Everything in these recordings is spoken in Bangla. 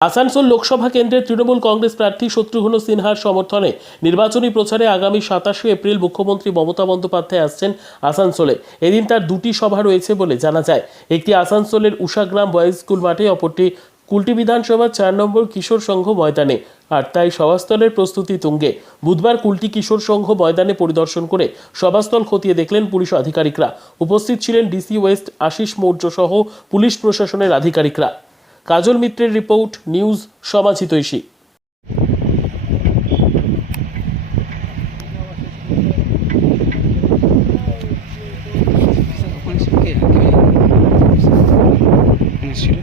আসানসোল লোকসভা কেন্দ্রের তৃণমূল কংগ্রেস প্রার্থী শত্রুঘ্ন সিনহার সমর্থনে নির্বাচনী প্রচারে আগামী সাতাশে এপ্রিল মুখ্যমন্ত্রী মমতা বন্দ্যোপাধ্যায় আসছেন আসানসোলে। এদিন তার দুটি সভা রয়েছে বলে জানা যায়। একটি আসানসোলের উষাগ্রাম বয়েজ স্কুল মাঠে, অপরটি কুলটি বিধানসভার চার নম্বর কিশোর সংঘ ময়দানে। আর তাই সভাস্থলের প্রস্তুতি তুঙ্গে। বুধবার কুলটি কিশোর সংঘ ময়দানে পরিদর্শন করে সভাস্থল খতিয়ে দেখলেন পুলিশ আধিকারিকরা। উপস্থিত ছিলেন ডিসি ওয়েস্ট আশিস মৌর্য সহ পুলিশ প্রশাসনের আধিকারিকরা। কাজল মিত্রের রিপোর্ট নিউজ সমাজিতৈষী ছিল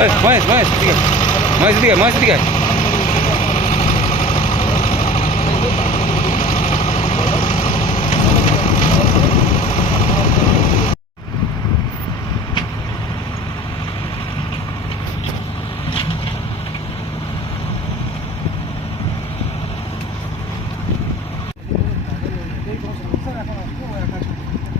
Eh, mais, mais, tiga. Mais tiga, mais tiga. Gracias.